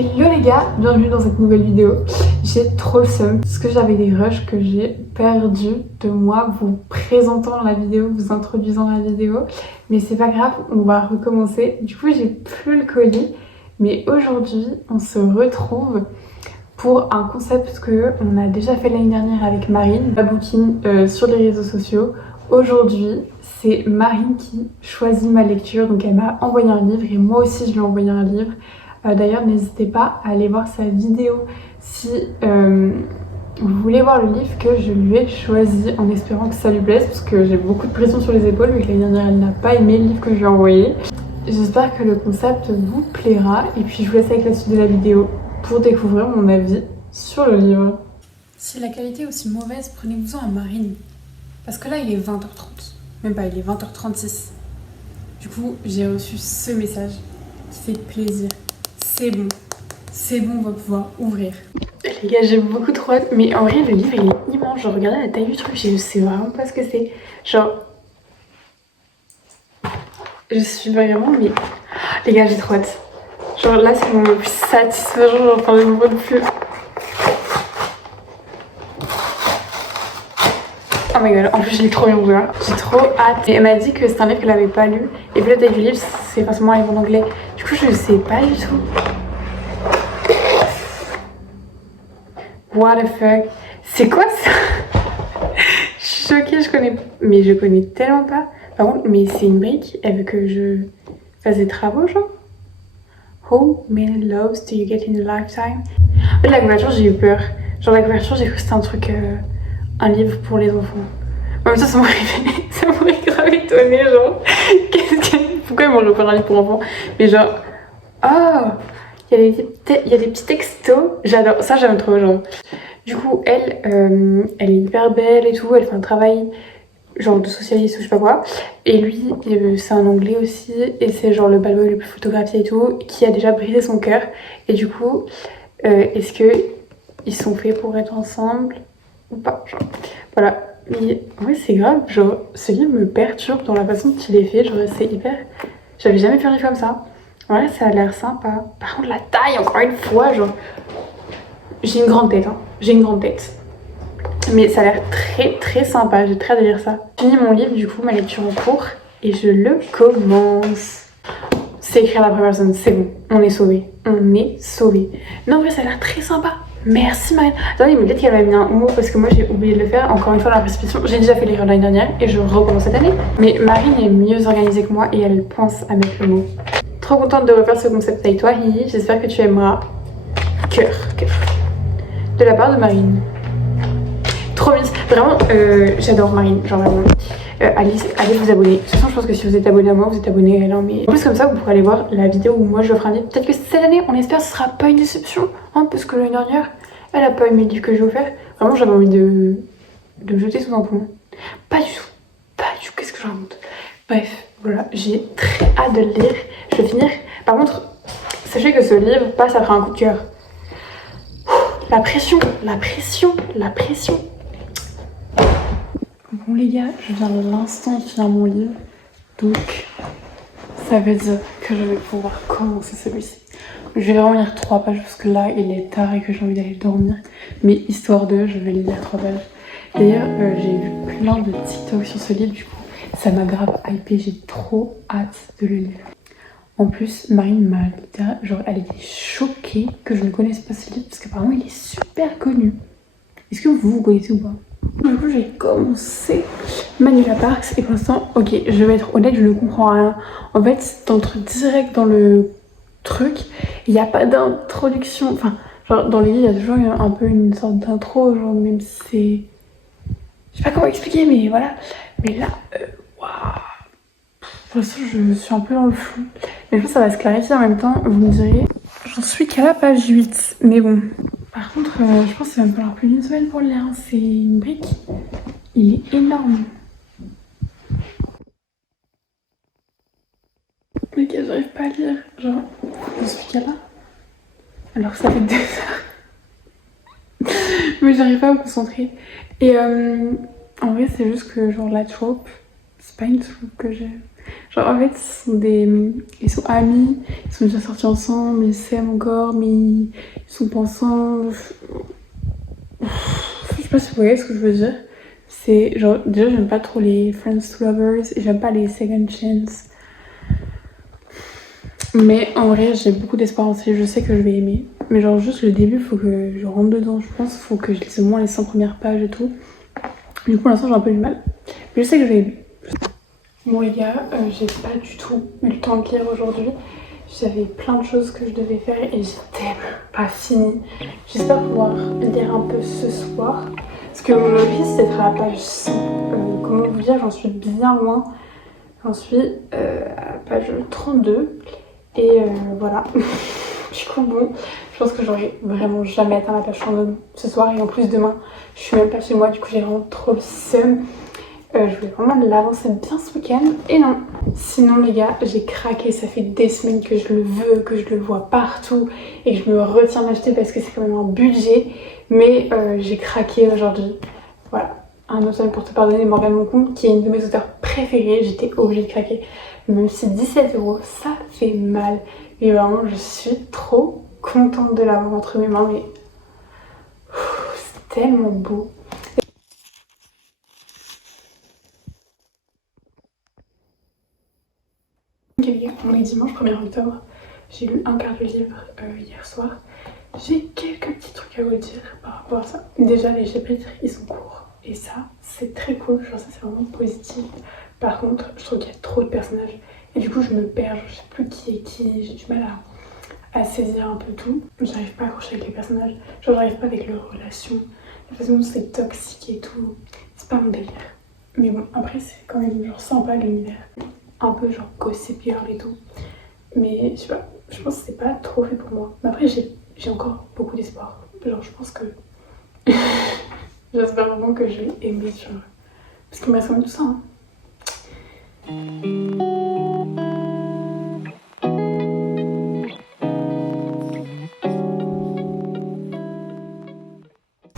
Hello les gars, bienvenue dans cette nouvelle vidéo. J'ai trop le seum parce que j'avais des rushs que j'ai perdus de moi vous présentant la vidéo, vous introduisant la vidéo. Mais c'est pas grave, on va recommencer. Du coup j'ai plus le colis, mais aujourd'hui on se retrouve pour un concept que on a déjà fait l'année dernière avec Marine, la bouquine sur les réseaux sociaux. Aujourd'hui c'est Marine qui choisit ma lecture, donc elle m'a envoyé un livre et moi aussi je lui ai envoyé un livre. D'ailleurs, n'hésitez pas à aller voir sa vidéo si vous voulez voir le livre que je lui ai choisi en espérant que ça lui plaise parce que j'ai beaucoup de pression sur les épaules vu que l'année dernière elle n'a pas aimé le livre que je lui ai envoyé. J'espère que le concept vous plaira et puis je vous laisse avec la suite de la vidéo pour découvrir mon avis sur le livre. Si la qualité est aussi mauvaise, prenez-vous-en à Marine parce que là il est 20h30, même pas, il est 20h36. Du coup, j'ai reçu ce message qui fait plaisir. C'est bon, on va pouvoir ouvrir. Les gars, j'ai beaucoup trop hâte, mais en vrai, le livre il est immense. Genre, regardez la taille du truc, je sais vraiment pas ce que c'est. Genre, je suis vraiment, mais les gars, j'ai trop hâte. Genre, là, c'est le moment le plus satisfaisant, genre, enfin, le moment le plus. Oh my god, en plus, je l'ai trop bien ouvert. J'ai trop hâte. Et elle m'a dit que c'est un livre qu'elle avait pas lu. Et puis, la taille du livre, c'est forcément un livre en anglais. Du coup, je sais pas du tout. What the fuck? C'est quoi ça? Je suis choquée, je connais tellement pas. Par contre, mais c'est une brique, elle veut que je fasse des travaux, genre. How many loves do you get in a lifetime? En fait, la couverture, j'ai eu peur. Genre, la couverture, j'ai cru que c'était un truc, un livre pour les enfants. En même temps, ça m'aurait grave étonné, genre. Pourquoi ils m'ont offert un livre pour enfants? Mais genre, oh! Il y a des petits textos, j'adore, ça j'aime trop, genre. Du coup, elle est hyper belle et tout, elle fait un travail genre de socialiste ou je sais pas quoi. Et lui, c'est un anglais aussi, et c'est genre le bad boy le plus photographié et tout, qui a déjà brisé son cœur. Et du coup, est-ce que ils sont faits pour être ensemble ou pas, genre. Voilà. Mais ouais, c'est grave, genre, ce livre me perturbe dans la façon dont il est fait, genre, c'est hyper... J'avais jamais fait un livre comme ça. Ouais, ça a l'air sympa. Par contre, la taille, encore une fois, genre... J'ai une grande tête, hein. J'ai une grande tête. Mais ça a l'air très très sympa, j'ai très hâte de lire ça. J'ai fini mon livre, du coup, ma lecture en cours, et je le commence. C'est écrit à la première personne, c'est bon, on est sauvés. On est sauvés. Non, en vrai, ça a l'air très sympa. Merci Marine. Attendez, mais peut-être qu'elle m'a mis un mot parce que moi j'ai oublié de le faire. Encore une fois, dans la précipitation, j'ai déjà fait l'erreur l'année dernière et je recommence cette année. Mais Marine est mieux organisée que moi et elle pense à mettre le mot. Trop contente de refaire ce concept avec toi, Hihi. J'espère que tu aimeras. Cœur. De la part de Marine. Trop bien. Vraiment, j'adore Marine. Genre vraiment. Allez vous abonner. De toute façon, je pense que si vous êtes abonné à moi, vous êtes abonné à elle. Hein, mais en plus, comme ça, vous pourrez aller voir la vidéo où moi je offre un livre. Peut-être que cette année, on espère, ce sera pas une déception. Hein, parce que l'année dernière, elle a pas aimé le livre que j'ai offert. Vraiment, j'avais envie de me jeter sous un pont. Pas du tout. Pas du tout. Qu'est-ce que je raconte? Bref, voilà. J'ai très hâte de le lire. Je vais finir. Par contre, sachez que ce livre passe après un coup de cœur. La pression. Bon les gars, je viens de l'instant de finir mon livre, donc ça veut dire que je vais pouvoir commencer celui-ci. Je vais vraiment lire 3 pages parce que là il est tard et que j'ai envie d'aller dormir, mais histoire de, je vais lire 3 pages. D'ailleurs, j'ai vu plein de TikTok sur ce livre, du coup ça m'a grave hypé, j'ai trop hâte de le lire. En plus, Marine m'a littéralement, genre elle était choquée que je ne connaisse pas ce livre parce qu'apparemment il est super connu. Est-ce que vous connaissez ou pas? Du coup, j'ai commencé Manuela Parks et pour l'instant, ok, je vais être honnête, je ne comprends rien. En fait, t'entres direct dans le truc, il n'y a pas d'introduction. Enfin, genre dans les livres, il y a toujours un peu une sorte d'intro, genre même si c'est... Je sais pas comment expliquer, mais voilà. Mais là, waouh. Pour l'instant, je suis un peu dans le flou. Mais je pense que ça va se clarifier en même temps. Vous me direz, j'en suis qu'à la page 8, mais bon. Par contre, je pense que ça va me falloir plus d'une semaine pour le lire. Hein. C'est une brique. Il est énorme. Les gars, j'arrive pas à lire. Genre, j'en suis qu'à là. Alors que ça fait 2 heures. Mais j'arrive pas à me concentrer. Et en vrai, c'est juste que genre la troupe, c'est pas une troupe que j'ai. Genre en fait ils sont amis, ils sont déjà sortis ensemble, ils s'aiment encore mais ils sont pas ensemble. Je sais pas si vous voyez ce que je veux dire. C'est genre déjà j'aime pas trop les friends to lovers et j'aime pas les second chance. Mais en vrai j'ai beaucoup d'espoir en je sais que je vais aimer. Mais genre juste le début faut que je rentre dedans je pense, faut que je lise au moins les 100 premières pages et tout. Du coup pour l'instant j'ai un peu du mal. Mais je sais que je vais aimer. Bon les gars, j'ai pas du tout eu le temps de lire aujourd'hui. J'avais plein de choses que je devais faire et j'étais pas fini. J'espère pouvoir lire un peu ce soir. Parce que mon objectif c'est d'être à la page 100. Comment vous dire, j'en suis bien loin. J'en suis à la page 32. Et voilà. Du coup bon, je pense que j'aurai vraiment jamais atteint la page 102 ce soir. Et en plus demain, je suis même pas chez moi. Du coup j'ai vraiment trop le seum. Je voulais vraiment l'avancer bien ce week-end et non. Sinon les gars, j'ai craqué, ça fait des semaines que je le veux, que je le vois partout et que je me retiens d'acheter parce que c'est quand même un budget. Mais j'ai craqué aujourd'hui. Voilà, Un automne pour te pardonner, Morgane Moncombe, qui est une de mes auteurs préférées, j'étais obligée de craquer. Même si 17 €, ça fait mal. Mais vraiment, je suis trop contente de l'avoir entre mes mains, mais c'est tellement beau. Ok les gars, on est dimanche 1er octobre, j'ai lu un quart de livre hier soir. J'ai quelques petits trucs à vous dire par rapport à ça. Déjà les chapitres ils sont courts et ça c'est très cool, genre ça c'est vraiment positif. Par contre je trouve qu'il y a trop de personnages et du coup je me perds, je sais plus qui est qui, j'ai du mal à saisir un peu tout. J'arrive pas à accrocher avec les personnages, genre j'arrive pas avec leurs relations, la façon dont c'est toxique et tout, c'est pas mon délire. Mais bon après c'est quand même genre sympa l'univers. Un peu genre Gossip Girl et tout. Mais je sais pas, je pense que c'est pas trop fait pour moi. Mais après j'ai encore beaucoup d'espoir. Genre je pense que j'espère vraiment que je vais aimer sur parce qu'il me reste quand même tout ça hein.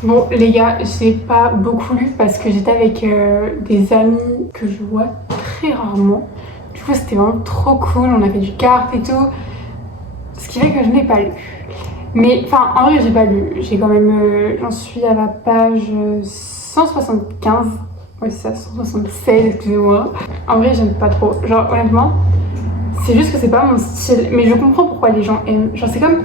Bon les gars, j'ai pas beaucoup lu parce que j'étais avec des amis que je vois très rarement. Du coup c'était vraiment trop cool, on a fait du kart et tout. Ce qui fait que je n'ai pas lu. Mais enfin en vrai j'ai pas lu. J'ai quand même. J'en suis à la page 175. Ouais c'est ça, 176 excusez-moi. En vrai j'aime pas trop. Genre honnêtement, c'est juste que c'est pas mon style. Mais je comprends pourquoi les gens aiment. Genre c'est comme.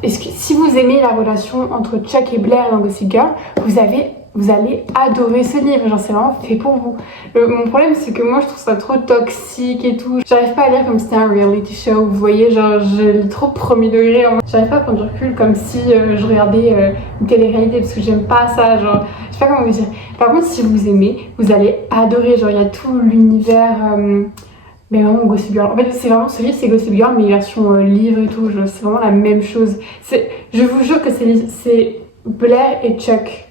Est-ce que si vous aimez la relation entre Chuck et Blair dans Gossip Girl, vous allez adorer ce livre, genre c'est vraiment fait pour vous. Mon problème c'est que moi je trouve ça trop toxique et tout. J'arrive pas à lire comme si c'était un reality show, vous voyez, genre je lis trop premier degré. J'arrive pas à prendre du recul comme si je regardais une télé-réalité parce que j'aime pas ça, genre je sais pas comment vous dire. Par contre si vous aimez, vous allez adorer, genre il y a tout l'univers... mais vraiment Gossip Girl. En fait, c'est vraiment ce livre, c'est Gossip Girl, mais version livre et tout. C'est vraiment la même chose. Je vous jure que c'est Blair et Chuck.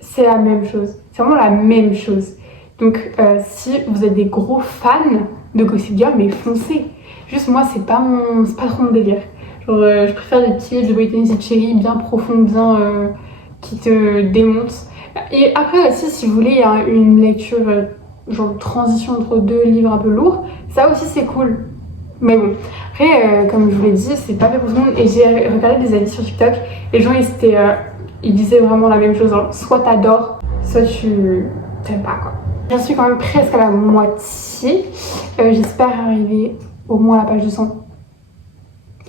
C'est la même chose. C'est vraiment la même chose. Donc, si vous êtes des gros fans de Gossip Girl, mais foncez. Juste moi, c'est pas trop mon délire. Genre, je préfère des petits livres de Brittany et Cherry bien profonds, bien qui te démontent. Et après aussi, si vous voulez, il y a une lecture. Genre transition entre deux livres un peu lourds, ça aussi c'est cool. Mais bon, après comme je vous l'ai dit, c'est pas fait pour tout le monde. Et j'ai regardé des avis sur TikTok, les gens ils disaient vraiment la même chose, genre, soit t'adores, soit tu t'aimes pas quoi. J'en suis quand même presque à la moitié, j'espère arriver au moins à la page 200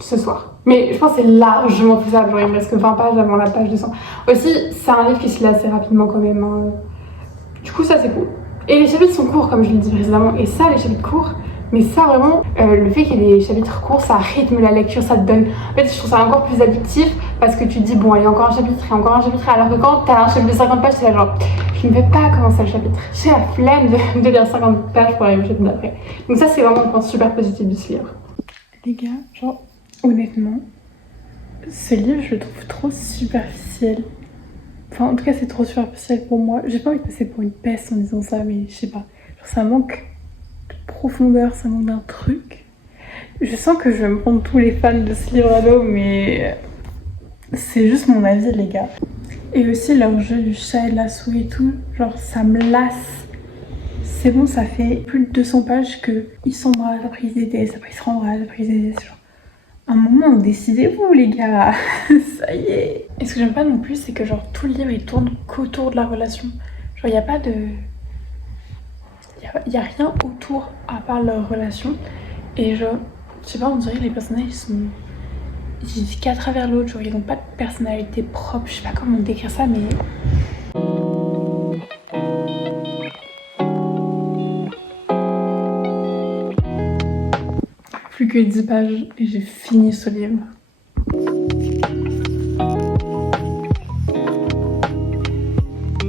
ce soir. Mais je pense que c'est largement faisable, genre il me reste que 20 pages avant la page 200. Aussi, c'est un livre qui se lit assez rapidement quand même, hein. Du coup ça c'est cool. Et les chapitres sont courts comme je l'ai dit précédemment, et ça les chapitres courts, mais ça vraiment, le fait qu'il y ait des chapitres courts, ça rythme la lecture, ça te donne... En fait je trouve ça encore plus addictif parce que tu te dis bon allez encore un chapitre et encore un chapitre, alors que quand t'as un chapitre de 50 pages c'est là genre je ne vais pas commencer le chapitre, j'ai la flemme de lire 50 pages pour aller au chapitre d'après. Donc ça c'est vraiment un point super positif de ce livre. Les gars, genre honnêtement, ce livre je le trouve trop superficiel. Enfin, en tout cas, c'est trop superficiel pour moi. J'ai pas envie de passer pour une peste en disant ça, mais je sais pas. Genre, ça manque de profondeur, ça manque d'un truc. Je sens que je vais me prendre tous les fans de ce livre à l'eau, mais c'est juste mon avis, les gars. Et aussi, leur jeu du chat et de la souris et tout, genre, ça me lasse. c'est bon, ça fait plus de 200 pages que ils s'embrassent, après ils se détestent, après ils se rembrassent, après ils se détestent. Genre, à un moment, décidez-vous les gars. Ça y est. Et ce que j'aime pas non plus, c'est que genre tout le livre il tourne qu'autour de la relation. Genre y a pas de... y a rien autour à part leur relation. Et genre, je sais pas, on dirait que les personnages ils vivent qu'à travers l'autre, genre ils n'ont pas de personnalité propre, je sais pas comment décrire ça, mais... Plus que 10 pages et j'ai fini ce livre.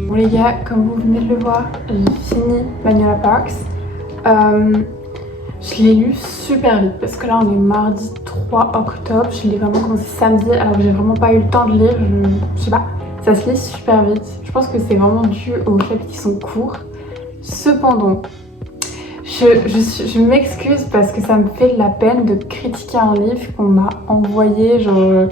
Bon les gars, comme vous venez de le voir, j'ai fini Manuela Parks. Je l'ai lu super vite parce que là on est mardi 3 octobre, je l'ai vraiment commencé samedi alors que j'ai vraiment pas eu le temps de lire, je sais pas, ça se lit super vite. Je pense que c'est vraiment dû aux chapitres qui sont courts. Cependant, je m'excuse parce que ça me fait de la peine de critiquer un livre qu'on m'a envoyé, genre...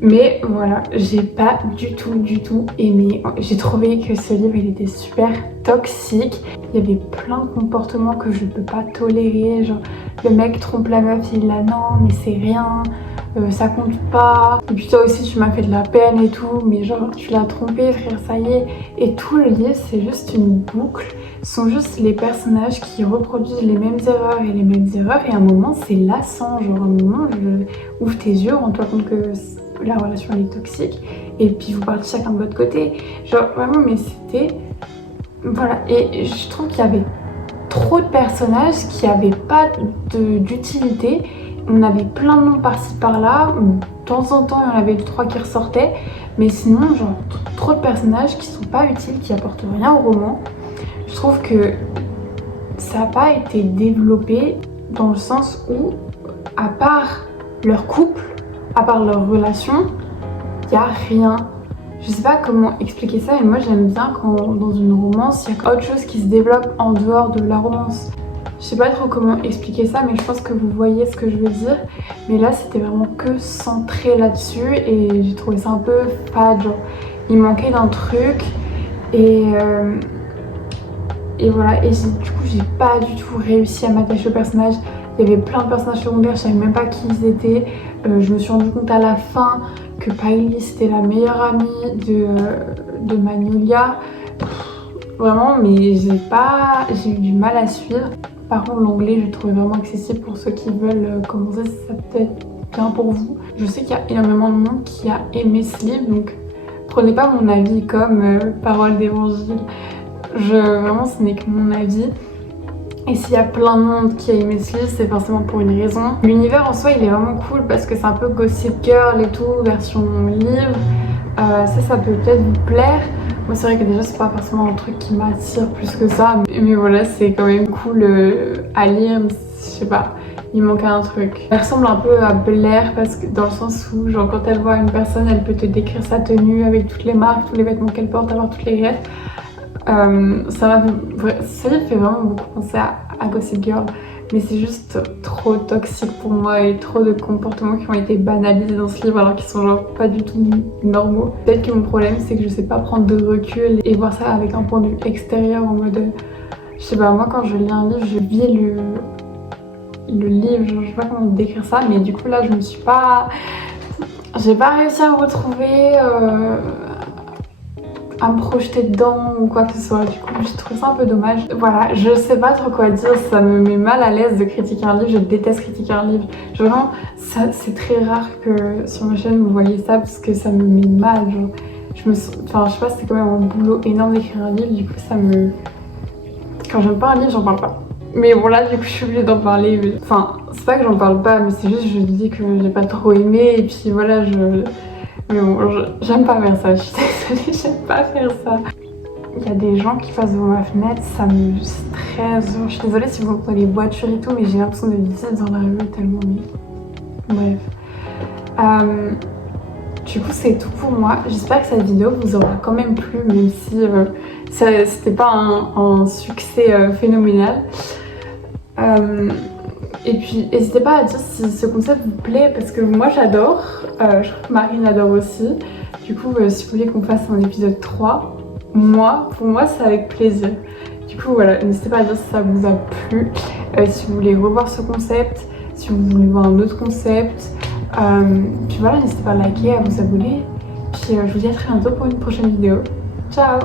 Mais voilà, j'ai pas du tout aimé. J'ai trouvé que ce livre il était super toxique. Il y avait plein de comportements que je peux pas tolérer. Genre le mec trompe la meuf, il est là non mais c'est rien, ça compte pas. Et puis toi aussi tu m'as fait de la peine et tout, mais genre tu l'as trompé frère, ça y est. Et tout le livre c'est juste une boucle. Ce sont juste les personnages qui reproduisent les mêmes erreurs et les mêmes erreurs. Et à un moment c'est lassant, genre à un moment ouvre tes yeux, rends-toi compte que la relation elle est toxique et puis vous partez chacun de votre côté, genre vraiment, mais c'était voilà. Et je trouve qu'il y avait trop de personnages qui avaient pas d'utilité. On avait plein de noms par-ci par-là, de temps en temps il y en avait 2-3 qui ressortaient, mais sinon genre trop de personnages qui sont pas utiles, qui apportent rien au roman. Je trouve que ça n'a pas été développé dans le sens où à part leur couple, à part leur relation, il n'y a rien. Je sais pas comment expliquer ça, mais moi j'aime bien quand dans une romance, il y a autre chose qui se développe en dehors de la romance. Je sais pas trop comment expliquer ça, mais je pense que vous voyez ce que je veux dire. Mais là c'était vraiment que centré là-dessus et j'ai trouvé ça un peu fade, genre il manquait d'un truc et voilà. Et du coup j'ai pas du tout réussi à m'attacher au personnage. Il y avait plein de personnages secondaires, je savais même pas qui ils étaient. Je me suis rendu compte à la fin que Paili c'était la meilleure amie de Magnolia. Vraiment, mais j'ai eu du mal à suivre. Par contre l'anglais je le trouvais vraiment accessible pour ceux qui veulent commencer, ça peut être bien pour vous. Je sais qu'il y a énormément de monde qui a aimé ce livre, donc prenez pas mon avis comme parole d'évangile. Vraiment ce n'est que mon avis. Et s'il y a plein de monde qui a aimé ce livre, c'est forcément pour une raison. L'univers en soi, il est vraiment cool parce que c'est un peu Gossip Girl et tout, version livre. Ça peut peut-être vous plaire. Moi, c'est vrai que déjà, c'est pas forcément un truc qui m'attire plus que ça. Mais voilà, c'est quand même cool à lire. Je sais pas, il manquait un truc. Elle ressemble un peu à Blair parce que dans le sens où, genre, quand elle voit une personne, elle peut te décrire sa tenue avec toutes les marques, tous les vêtements qu'elle porte, avoir toutes les griefs. Ça fait vraiment beaucoup penser à Gossip Girl, mais c'est juste trop toxique pour moi et trop de comportements qui ont été banalisés dans ce livre alors qu'ils sont genre pas du tout normaux. Peut-être que mon problème c'est que je sais pas prendre de recul et voir ça avec un point de vue extérieur en mode je sais pas, moi quand je lis un livre je vis le livre, genre, je sais pas comment décrire ça, mais du coup là j'ai pas réussi à me retrouver à me projeter dedans ou quoi que ce soit. Du coup je trouve ça un peu dommage. Voilà, je sais pas trop quoi dire, ça me met mal à l'aise de critiquer un livre, je déteste critiquer un livre. Vraiment, c'est très rare que sur ma chaîne vous voyez ça parce que ça me met mal. Genre, je sais pas, c'est quand même un boulot énorme d'écrire un livre, du coup ça me... Quand j'aime pas un livre, j'en parle pas. Mais bon là du coup je suis obligée d'en parler. Enfin, c'est pas que j'en parle pas, mais c'est juste je dis que j'ai pas trop aimé et puis voilà, mais bon, j'aime pas faire ça, je suis désolée, j'aime pas faire ça. Il y a des gens qui passent devant ma fenêtre, ça me stresse. Je suis désolée si vous entendez les voitures et tout, mais j'ai l'impression de vivre dans la rue tellement. Mais... Bref. Du coup, c'est tout pour moi. J'espère que cette vidéo vous aura quand même plu, même si c'était pas un succès phénoménal. Et puis n'hésitez pas à dire si ce concept vous plaît parce que moi j'adore, je trouve que Marine adore aussi. Du coup si vous voulez qu'on fasse un épisode 3, pour moi c'est avec plaisir. Du Du coup voilà, n'hésitez pas à dire si ça vous a plu, si vous voulez revoir ce concept, si vous voulez voir un autre concept. Puis voilà, n'hésitez pas à liker, à vous abonner. Puis je vous dis à très bientôt pour une prochaine vidéo. Ciao!